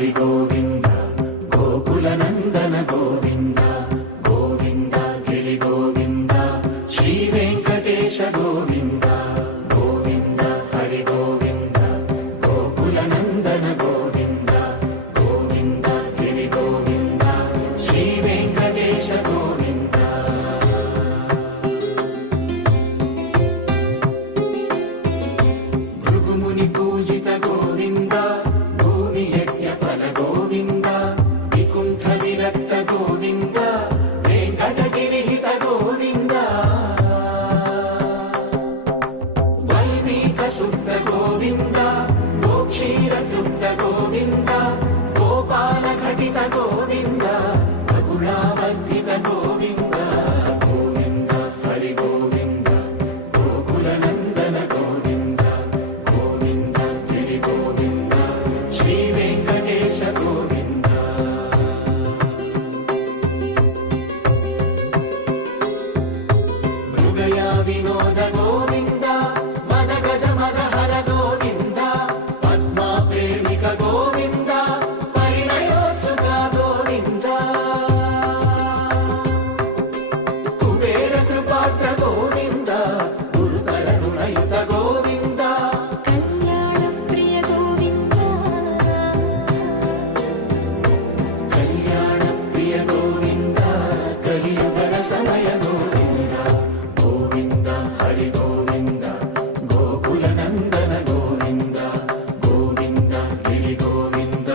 హరి గోవింద గోకుల నందన గోవింద గోవింద గిరి గోవింద శ్రీ వెంకటేశ గోవింద గోవింద హరి గోవింద గోకుల నందన గోవింద గోవింద గిరి గోవింద శ్రీ వెంకటేశ గోవింద భృగుముని పూజిత గోవింద భూమి యజ్ఞ ఫల గోవింద వికుంఠ విరక్త గోవింద వెంకటగిరిహిత గోవింద వైదిక శుద్ధ గోవింద గోక్షీర తృప్త గోవింద గోపాల ఘటిత గోవింద రఘుళావర్ధిత గోవింద గోవింద హరి గోవింద గోకుల నందన గోవింద గోవింద గిరి గోవింద శ్రీ వెంకటేశ గోవింద మృగయా వినోద గోవింద మద గజ మద హర గోవింద పద్మా ప్రేమిక గోవింద పరిణయోత్సుక గోవింద కుబేర కృపాత్ర గోవింద గురుతర రుణయుత గోవింద కళ్యాణ ప్రియ గోవింద కళ్యాణ ప్రియ గోవింద కలియుగర సమయ గోవింద గోవింద హరి గోవింద గోకుల నందన గోవింద గోవింద గిరి గోవింద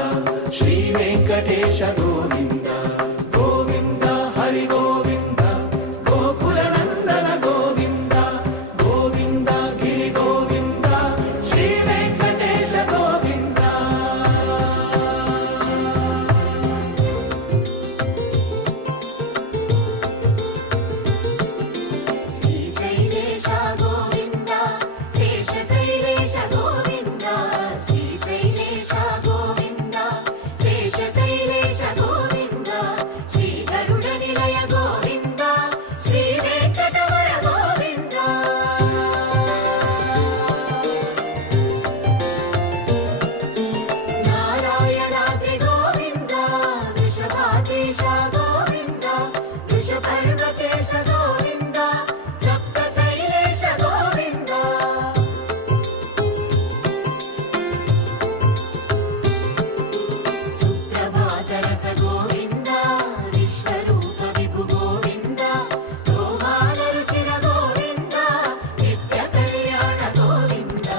శ్రీ వెంకటేశ గోవింద గోవింద హరి గోవింద గోకుల నందన గోవింద గోవింద గిరి గోవింద శ్రీ వెంకటేశ గోవింద శ్రీశైలేశ గోవింద శేషశైలేశ గోవింద శ్రీశైలేశ గోవింద శేషశైలేశ గోవింద శ్రీ గరుడ నిలయ గోవింద శ్రీ వెంకటవర గోవింద నారాయణాద్రి గోవింద వృషభాద్రీశ గోవింద వృషపర్వతేశ గోవింద సప్తశైలేశ గోవింద సుప్రభాతరస గోవింద విశ్వరూప విభు గోవింద గోమాల రుచిర గోవింద నిత్య కళ్యాణ గోవింద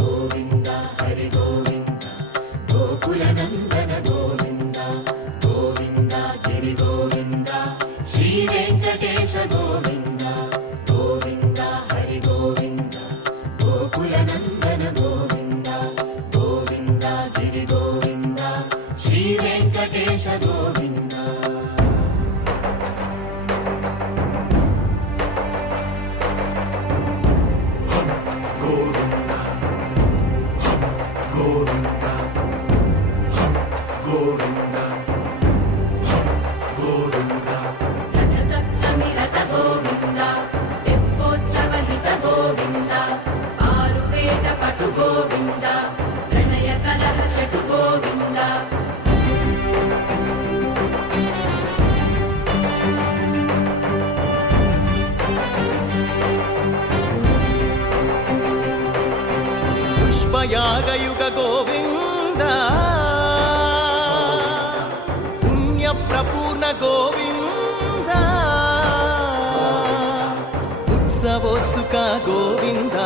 గోవింద హరి గోవింద గోకుల నందన గోవింద గోవింద గిరి గోవింద శ్రీ వెంకటేశ గోవింద గోవింద హరి గోవింద గోకుల నందన గోవింద గోవింద గిరి గోవింద శ్రీ వెంకటేశ గోవింద గోవింద గోవింద గోవింద గోవింద రథ సప్తమి రథ గోవింద తెప్పోత్సవ హిత గోవింద ఆరువేట పటు గోవింద ప్రణయ కలహ షటు గోవింద పుష్పయాగయుగ గోవింద పుణ్య ప్రపూర్ణ గోవింద ఉత్సవోత్సుక గోవింద